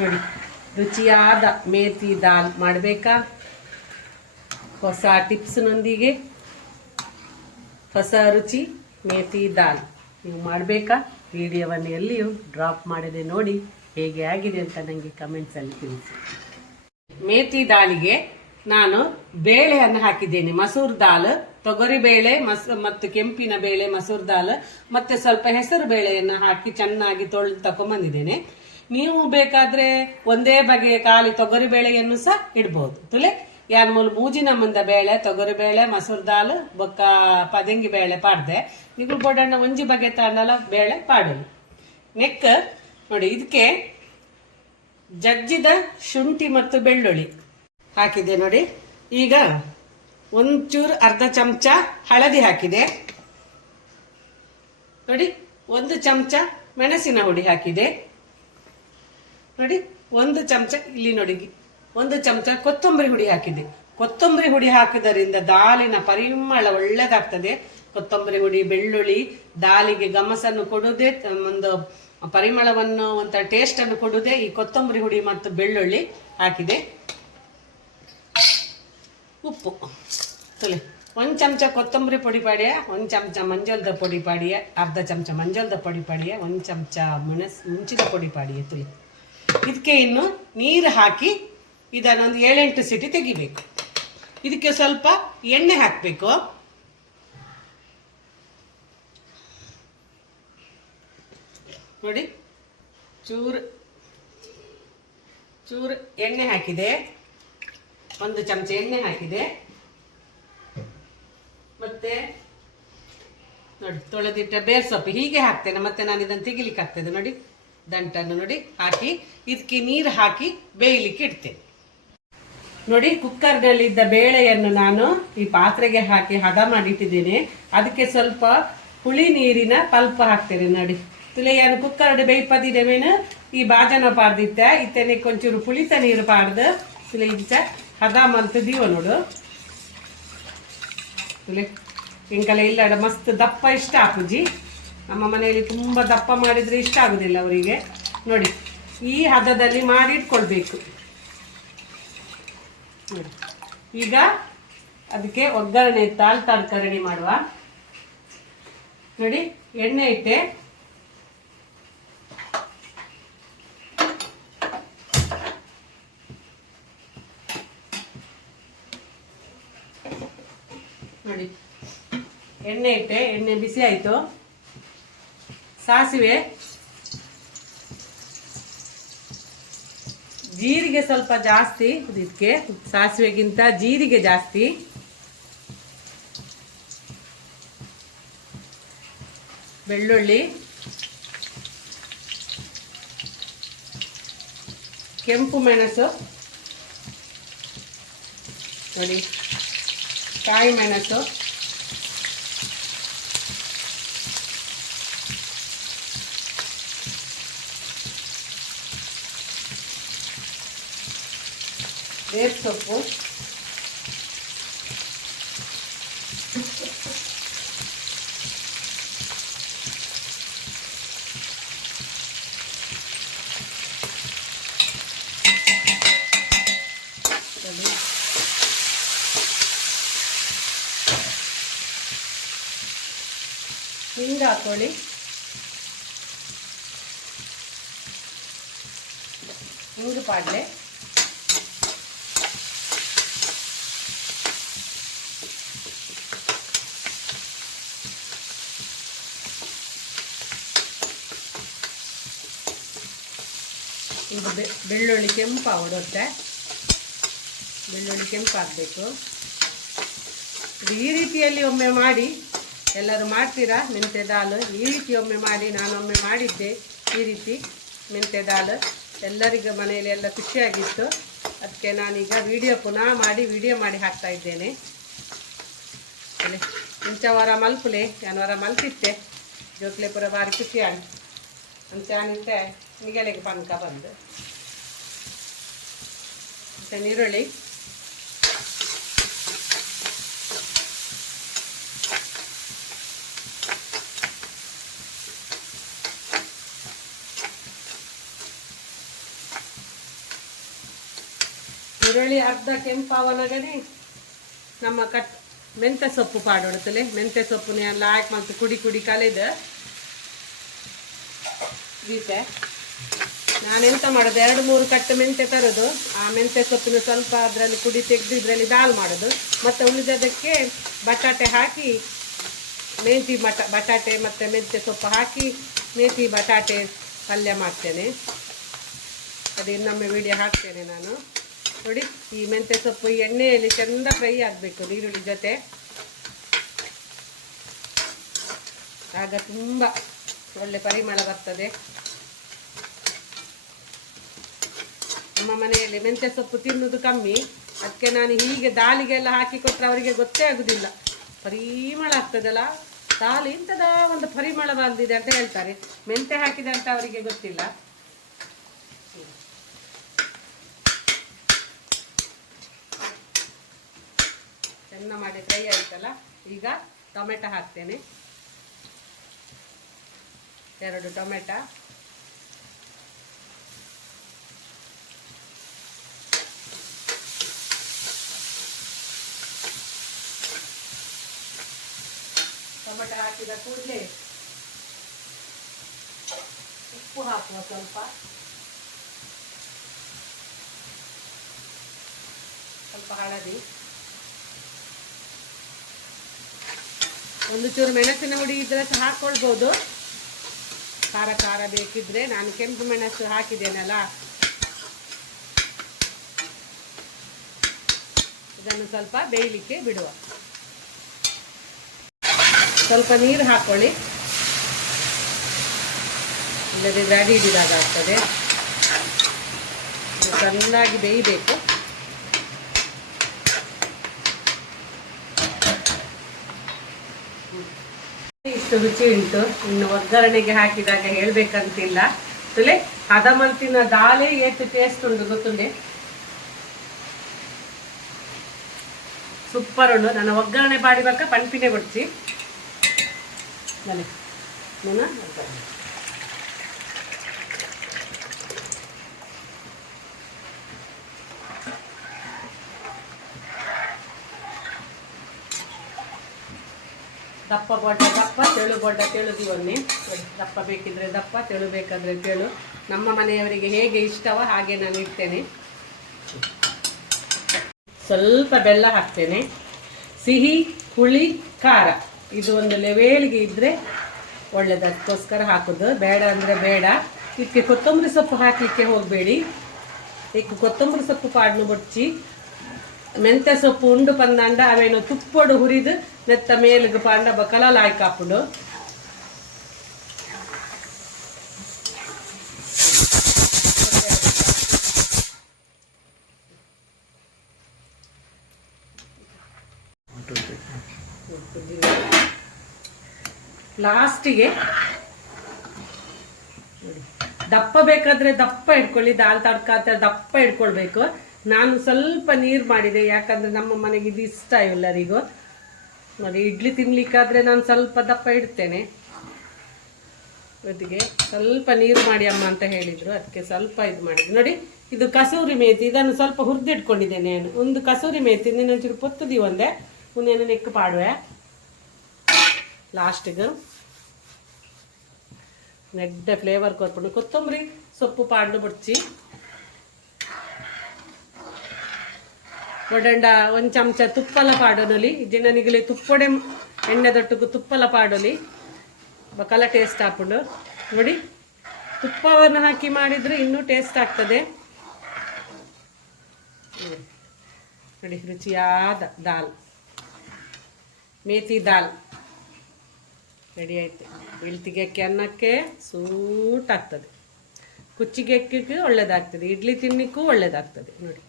ನೋಡಿ, ರುಚಿಯಾದ ಮೇತಿ ದಾಲ್ ಮಾಡಬೇಕಾ? ಹೊಸ ಟಿಪ್ಸ್ನೊಂದಿಗೆ ಹೊಸ ರುಚಿ, ಮೇತಿ ದಾಲ್. ನೀವು ಮಾಡಬೇಕಾ? ವಿಡಿಯೋವನ್ನು ಎಲ್ಲಿಯೂ ಡ್ರಾಪ್ ಮಾಡದೆ ನೋಡಿ, ಹೇಗೆ ಆಗಿದೆ ಅಂತ ನನಗೆ ಕಮೆಂಟ್ಸಲ್ಲಿ ತಿಳಿಸಿ. ಮೇತಿ ದಾಲಿಗೆ ನಾನು ಬೇಳೆಯನ್ನು ಹಾಕಿದ್ದೇನೆ. ಮಸೂರ್ ದಾಲ್, ತೊಗರಿ ಬೇಳೆ, ಮಸ್, ಮತ್ತು ಕೆಂಪಿನ ಬೇಳೆ, ಮಸೂರ್ ದಾಲ್, ಮತ್ತೆ ಸ್ವಲ್ಪ ಹೆಸರು ಬೇಳೆಯನ್ನು ಹಾಕಿ ಚೆನ್ನಾಗಿ ತೊಳೆದು ತಕೊಂಡ್ಬಂದಿದ್ದೇನೆ ನೀವು ಬೇಕಾದ್ರೆ ಒಂದೇ ಬಗೆಯ ಖಾಲಿ ತೊಗರಿ ಬೇಳೆಯನ್ನು ಸಹ ಇಡ್ಬೋದು. ತುಲೆ, ಯಾನ್ ಮೂಲ ಮೂಜಿ ನಮ್ಮಂದ ಬೇಳೆ, ತೊಗರಿ ಬೇಳೆ, ಮಸೂರ್ ದಾಲ್, ಬೊಕ್ಕ ಪದಂಗಿ ಬೇಳೆ ಪಾಡ್ದೆ. ನೀವು ಬೋಡಣ್ಣ ಒಂಜಿ ಬಗೆ ತಾಂಡಲ ಬೇಳೆ ಪಾಡಲು ನೆಕ್, ನೋಡಿ ಇದಕ್ಕೆ ಜಜ್ಜಿದ ಶುಂಠಿ ಮತ್ತು ಬೆಳ್ಳುಳ್ಳಿ ಹಾಕಿದೆ ನೋಡಿ. ಈಗ ಒಂಚೂರು ಅರ್ಧ ಚಮಚ ಹಳದಿ ಹಾಕಿದೆ. ನೋಡಿ, ಒಂದು ಚಮಚ ಮೆಣಸಿನ ಹುಡಿ ಹಾಕಿದೆ. ನೋಡಿ, ಒಂದು ಚಮಚ ಇಲ್ಲಿ ನೋಡಿ, ಒಂದು ಚಮಚ ಕೊತ್ತಂಬರಿ ಹುಡಿ ಹಾಕಿದೆ ಕೊತ್ತಂಬರಿ ಹುಡಿ ಹಾಕಿದರಿಂದ ದಾಲಿನ ಪರಿಮಳ ಒಳ್ಳೆದಾಗ್ತದೆ. ಕೊತ್ತಂಬರಿ ಹುಡಿ, ಬೆಳ್ಳುಳ್ಳಿ, ದಾಲಿಗೆ ಗಮಸನ್ನು ಕೊಡುವುದೇ ಒಂದು ಪರಿಮಳವನ್ನು ಒಂಥರ ಟೇಸ್ಟ್ ಅನ್ನು ಕೊಡುವುದೇ ಈ ಕೊತ್ತಂಬರಿ ಹುಡಿ ಮತ್ತು ಬೆಳ್ಳುಳ್ಳಿ ಹಾಕಿದೆ. ಉಪ್ಪು. ತುಲೆ, ಒಂದು ಚಮಚ ಕೊತ್ತಂಬರಿ ಪುಡಿ ಪಾಡಿಯ, ಒಂದು ಚಮಚ ಮಂಜಲ್ದ ಪುಡಿ ಪಾಡಿಯ, ಅರ್ಧ ಚಮಚ ಮಂಜಲ್ದ ಪುಡಿ ಪಾಡಿಯ, ಒಂದು ಚಮಚ ಮೆಣಸು ಮುಂಚಿನ ಪುಡಿ ಪಾಡಿಯ ತುಲೆ. ಇದಕ್ಕೆ ಇನ್ನು ನೀರು ಹಾಕಿ ಇದನ್ನೊಂದು ಏಳೆಂಟು ಸಿಟಿ ತೆಗಿಬೇಕು. ಇದಕ್ಕೆ ಸ್ವಲ್ಪ ಎಣ್ಣೆ ಹಾಕಬೇಕು. ನೋಡಿ, ಚೂರು ಚೂರು ಎಣ್ಣೆ ಹಾಕಿದೆ. ಒಂದು ಚಮಚ ಎಣ್ಣೆ ಹಾಕಿದೆ. ಮತ್ತೆ ನೋಡಿ, ತೊಳೆದಿಟ್ಟ ಬೇರ್ ಸೊಪ್ಪು ಹೀಗೆ ಹಾಕ್ತೇನೆ, ಮತ್ತೆ ನಾನು ಇದನ್ನು ತೆಗಿಲಿಕ್ಕೆ ಆಗ್ತದೆ ನೋಡಿ. ದಂಟನ್ನು ನೋಡಿ ಹಾಕಿ ಇದಕ್ಕೆ ನೀರು ಹಾಕಿ ಬೇಯಲಿಕ್ಕೆ ಇಡ್ತೇನೆ. ನೋಡಿ, ಕುಕ್ಕರ್ನಲ್ಲಿದ್ದ ಬೇಳೆಯನ್ನು ನಾನು ಈ ಪಾತ್ರೆಗೆ ಹಾಕಿ ಹದ ಮಾಡಿಟ್ಟಿದ್ದೇನೆ ಅದಕ್ಕೆ ಸ್ವಲ್ಪ ಹುಳಿ ನೀರಿನ ಪಲ್ಪ ಹಾಕ್ತೇನೆ ನೋಡಿ. ತುಲೆಯನ್ನು ಕುಕ್ಕರ್ ಬೇಯ್ಪದಿದೆ ಮೇನು. ಈ ಬಾಜನ ಪಾರ್ದಿತ್ತ ಇತ್ತೇನೆ ಕೊಂಚೂರು ಪುಳಿತ ನೀರು ಪಾಡ್ದು ತುಲೆ ಇಂಚ ಹದ ಮಂತದೀವ ನೋಡು. ತುಲೆ ಇಂಕಲ ಇಲ್ಲ ಮಸ್ತ್ ದಪ್ಪ ಇಷ್ಟ ಆಪುಜಿ ನಮ್ಮ ಮನೆಯಲ್ಲಿ ತುಂಬ ದಪ್ಪ ಮಾಡಿದರೆ ಇಷ್ಟ ಆಗೋದಿಲ್ಲ ಅವರಿಗೆ. ನೋಡಿ, ಈ ಹದದಲ್ಲಿ ಮಾಡಿ ಇಟ್ಕೊಳ್ಬೇಕು. ಈಗ ಅದಕ್ಕೆ ಒಗ್ಗರಣೆ ತಾಲ್ ತರಕಾರಿ ಮಾಡುವ. ನೋಡಿ, ಎಣ್ಣೆ ಇಟ್ಟೆ. ನೋಡಿ, ಎಣ್ಣೆ ಇಟ್ಟೆ, ಎಣ್ಣೆ ಬಿಸಿ ಆಯಿತು. ಸಾಸಿವೆ. ಜೀರಿಗೆ ಸ್ವಲ್ಪ ಜಾಸ್ತಿ ಇದಕ್ಕೆ ಸಾಸಿವೆಗಿಂತ ಜೀರಿಗೆ ಜಾಸ್ತಿ. ಬೆಳ್ಳುಳ್ಳಿ. ಕೆಂಪು ಮೆಣಸು. ನೋಡಿ ಕಾಯಿ ಮೆಣಸು. ಬೇರ್ ಸೊಪ್ಪು ನೋಡಿ. ಹಿಂಗೆ ಹಾಕೊಳ್ಳಿ ಹಿಂಗೆ ಪಾಡ್ಲೆ ಈಗ ಬೆಳ್ಳುಳ್ಳಿ ಕೆಂಪು ಹೊಡುತ್ತೆ ಬೆಳ್ಳುಳ್ಳಿ ಕೆಂಪು ಹಾಕಬೇಕು ಈ ರೀತಿಯಲ್ಲಿ ಒಮ್ಮೆ ಮಾಡಿ, ಎಲ್ಲರೂ ಮಾಡ್ತೀರಾ? ಮೆಂತ್ಯ ದಾಲು. ಈ ರೀತಿ ಒಮ್ಮೆ ಮಾಡಿ ನಾನೊಮ್ಮೆ ಮಾಡಿದ್ದೆ ಈ ರೀತಿ ಮೆಂತ್ಯ ದಾಲು. ಎಲ್ಲರಿಗೂ ಮನೆಯಲ್ಲಿ ಎಲ್ಲ ಖುಷಿಯಾಗಿತ್ತು. ಅದಕ್ಕೆ ನಾನೀಗ ವಿಡಿಯೋ ಪುನಃ ಮಾಡಿ, ವಿಡಿಯೋ ಮಾಡಿ ಹಾಕ್ತಾ ಇದ್ದೇನೆ. ಇಂಚ ವಾರ ಮಲ್ಪುಲೆ, ನಾನು ವಾರ ಮಲ್ಪಿತ್ತೆ ಜೋಕ್ಲೆ ಪುರ ಭಾರಿ ಖುಷಿಯಾಗಿ. ಅಂಚಾನಿತ್ತೆ ನಿಗಲೆಗೆ ಪಂಕ ಬಂದು. ಮತ್ತೆ ನೀರುಳ್ಳಿ ಈರುಳ್ಳಿ ಅರ್ಧ ಕೆಂಪಾವನಗನೆ ನಮ್ಮ ಕಟ್ ಮೆಂತ್ಯ ಸೊಪ್ಪು ಪಾಡೊಡ್ತಲೆ. ಮೆಂತ್ಯ ಸೊಪ್ಪು ಎಲ್ಲ ಹಾಕಿ ಮತ್ತು ಕುಡಿ ಕುಡಿ ಕಲೆದು. ದೀಪೆ ನಾನೆಂತ ಮಾಡೋದು? ಎರಡು, ಮೂರು ಕಟ್ಟು ಮೆಂತೆ ತರೋದು. ಆ ಮೆಂತೆ ಸೊಪ್ಪಿನ ಸ್ವಲ್ಪ ಅದರಲ್ಲಿ ಕುಡಿ ತೆಗೆದು ಇದರಲ್ಲಿ ದಾಲ್ ಮಾಡೋದು. ಮತ್ತು ಉಳಿದದಕ್ಕೆ ಬಟಾಟೆ ಹಾಕಿ ಮೆಂತಿ ಬಟ ಬಟಾಟೆ ಮತ್ತು ಮೆಂತೆ ಸೊಪ್ಪು ಹಾಕಿ ಮೇಥಿ ಬಟಾಟೆ ಪಲ್ಯ ಮಾಡ್ತೇನೆ. ಅದು ಇನ್ನೊಮ್ಮೆ ವಿಡಿಯೋ ಹಾಕ್ತೇನೆ ನಾನು. ನೋಡಿ, ಈ ಮೆಂತೆ ಸೊಪ್ಪು ಎಣ್ಣೆಯಲ್ಲಿ ಚೆಂದ ಫ್ರೈ ಆಗಬೇಕು ಈರುಳ್ಳಿ ಜೊತೆ. ಆಗ ತುಂಬ ಒಳ್ಳೆ ಪರಿಮಳ ಬರ್ತದೆ. ನಮ್ಮ ಮನೆಯಲ್ಲಿ ಮೆಂತ್ಯ ಸೊಪ್ಪು ತಿನ್ನೋದು ಕಮ್ಮಿ. ಅದಕ್ಕೆ ನಾನು ಹೀಗೆ ದಾಲಿಗೆಲ್ಲ ಹಾಕಿ ಕೊಟ್ಟರೆ ಅವರಿಗೆ ಗೊತ್ತೇ ಆಗುದಿಲ್ಲ. ಪರಿಮಳ ಆಗ್ತದಲ್ಲ? ದಾಲಿ ಇಂಥದ ಒಂದು ಪರಿಮಳ ಬಂದಿದೆ ಅಂತ ಹೇಳ್ತಾರೆ. ಮೆಂತ್ಯ ಹಾಕಿದೆ ಅಂತ ಅವರಿಗೆ ಗೊತ್ತಿಲ್ಲ. ಚೆನ್ನ ಮಾಡಿ ಫ್ರೈ ಆಯ್ತಲ್ಲ? ಈಗ ಟೊಮೆಟೊ ಹಾಕ್ತೇನೆ. ಎರಡು ಟೊಮೆಟೊ. ಟೊಮೆಟೊ ಹಾಕಿದ ಕೂಡಲೇ ಉಪ್ಪು ಹಾಕುವ ಸ್ವಲ್ಪ. ಸ್ವಲ್ಪ ಹಳದಿ. ಒಂದು ಚೂರು ಮೆಣಸಿನ ಹುಡಿ ಇದ್ರೆ ಸಹ ಹಾಕ್ಕೊಳ್ಬೋದು ಖಾರ ಖಾರ ಬೇಕಿದ್ರೆ ನಾನು ಕೆಂಪು ಮೆಣಸು ಹಾಕಿದ್ದೇನಲ್ಲ? ಇದನ್ನು ಸ್ವಲ್ಪ ಬೇಯಲಿಕ್ಕೆ ಬಿಡುವ. ಸ್ವಲ್ಪ ನೀರು ಹಾಕೊಳ್ಳಿ. ಇಲ್ಲದೆ ಅಡಿ ಹಿಡಿದಾಗ ಆಗ್ತದೆ. ಚೆನ್ನಾಗಿ ಬೇಯಬೇಕು. ಇಷ್ಟು ರುಚಿ ಉಂಟು. ಇನ್ನು ಒಗ್ಗರಣೆಗೆ ಹಾಕಿದಾಗ ಹೇಳ್ಬೇಕಂತಿಲ್ಲ. ತುಲೆ ಹದಮಂತಿನ ದಾಲೆ ಏತು ಟೇಸ್ಟ್ ಉಂಟು ಗೊತ್ತುಂಡೆ ಸೂಪರ್ ಉಂಡು ನನ್ನ ಒಗ್ಗರಣೆ ಪಾಡಿಬಾಕ ಪಂಪಿನೇ ಕೊಡ್ಸಿ ಮನೆ ನಾನು ಒಗ್ಗರಣೆ. ದಪ್ಪ ಬೊಡ್ಡ ದಪ್ಪ ತೆಳು ಬೊಡ್ಡ ತೆಳುದಿವನ್ನೇ ದಪ್ಪ ಬೇಕಿದ್ರೆ ದಪ್ಪ, ತೆಳು ಬೇಕಾದ್ರೆ ತೆಳು. ನಮ್ಮ ಮನೆಯವರಿಗೆ ಹೇಗೆ ಇಷ್ಟವೋ ಹಾಗೆ ನಾನು ಇಡ್ತೇನೆ. ಸ್ವಲ್ಪ ಬೆಲ್ಲ ಹಾಕ್ತೇನೆ. ಸಿಹಿ, ಹುಳಿ, ಖಾರ. ಇದು ಒಂದು ಲೆವೇಳಿಗೆ ಇದ್ದರೆ ಒಳ್ಳೆದಕ್ಕೋಸ್ಕರ ಹಾಕೋದು. ಬೇಡ ಅಂದರೆ ಬೇಡ. ಇದಕ್ಕೆ ಕೊತ್ತಂಬರಿ ಸೊಪ್ಪು ಹಾಕಲಿಕ್ಕೆ ಹೋಗಬೇಡಿ. ಇದಕ್ಕೆ ಕೊತ್ತಂಬರಿ ಸೊಪ್ಪು ಪಾಡ್ನು ಬೊಚ್ಚಿ ಮೆಂತ್ಯ ಸೊಪ್ಪು ಉಂಡು ಪಂದಾಂಡ ಅವೇನು ತುಪ್ಪೊಡು ಹುರಿದು ನೆತ್ತ ಮೇಲಿಗೆ ಪಾಂಡ ಬಕಲ ಲಾಯ್ಕಾಪುಡು ಲಾಸ್ಟಿಗೆ ದಪ್ಪ ಬೇಕಾದ್ರೆ ದಪ್ಪ ಇಟ್ಕೊಳ್ಳಿ ದಾಲ್ ತಡ್ಕ ದಪ್ಪ ಇಟ್ಕೊಳ್ಬೇಕು ನಾನು ಸ್ವಲ್ಪ ನೀರು ಮಾಡಿದೆ, ಯಾಕಂದ್ರೆ ನಮ್ಮ ಮನೆಗೆ ಇದು ಇಷ್ಟ ಎಲ್ಲರಿಗೂ. ನೋಡಿ, ಇಡ್ಲಿ ತಿನ್ನಲಿಕ್ಕಾದರೆ ನಾನು ಸ್ವಲ್ಪ ದಪ್ಪ ಇಡ್ತೇನೆ. ಜೊತೆಗೆ ಸ್ವಲ್ಪ ನೀರು ಮಾಡಿ ಅಮ್ಮ ಅಂತ ಹೇಳಿದ್ರು, ಅದಕ್ಕೆ ಸ್ವಲ್ಪ ಇದು ಮಾಡಿದ್ರು ನೋಡಿ, ಇದು ಕಸೂರಿ ಮೇತಿ, ಇದನ್ನು ಸ್ವಲ್ಪ ಹುರಿದಿಟ್ಕೊಂಡಿದ್ದೇನೆ ನಾನು. ಒಂದು ಕಸೂರಿ ಮೇತಿ ಒಂಚೂರು ಪೊತ್ತದಿ ಒಂದೇ ಮುಂದೇನು ನೆಕ್ಕು ಪಾಡುವೆ. ಲಾಸ್ಟಿಗೆ ನೆಡ್ಡ ಫ್ಲೇವರ್ ಕೊರ್ಪುಂಡು ಕೊತ್ತಂಬರಿ ಸೊಪ್ಪು ಪಾಂಡು ಬುಡ್ಚಿ. ಒಡಂಡ ಒಂದು ಚಮಚ ತುಪ್ಪಲ ಪಾಡೋನೊಲಿ ಜನನಿಗಲಿ ತುಪ್ಪಡೆ ಎಣ್ಣೆ ತುಪ್ಪಲ ಪಾಡೋಲಿ. ಬಕಲ ಟೇಸ್ಟ್ ಹಾಕೊಂಡು ನೋಡಿ, ತುಪ್ಪವನ್ನು ಹಾಕಿ ಮಾಡಿದರೆ ಇನ್ನೂ ಟೇಸ್ಟ್ ಆಗ್ತದೆ. ನೋಡಿ, ರುಚಿಯಾದ ದಾಲ್. ಮೇತಿ ದಾಲ್. ರೆಡಿ ಆಯ್ತು. ಇಳ್ತಿಗೆ ಅಕ್ಕಿ ಅನ್ನಕ್ಕೆ ಸೂಟ್ ಆಗ್ತದೆ. ಕುಚ್ಚಿಗೆ ಅಕ್ಕಿಗೂ ಒಳ್ಳೇದಾಗ್ತದೆ. ಇಡ್ಲಿ ತಿನ್ನಲಿಕ್ಕೂ ಒಳ್ಳೇದಾಗ್ತದೆ. ನೋಡಿ.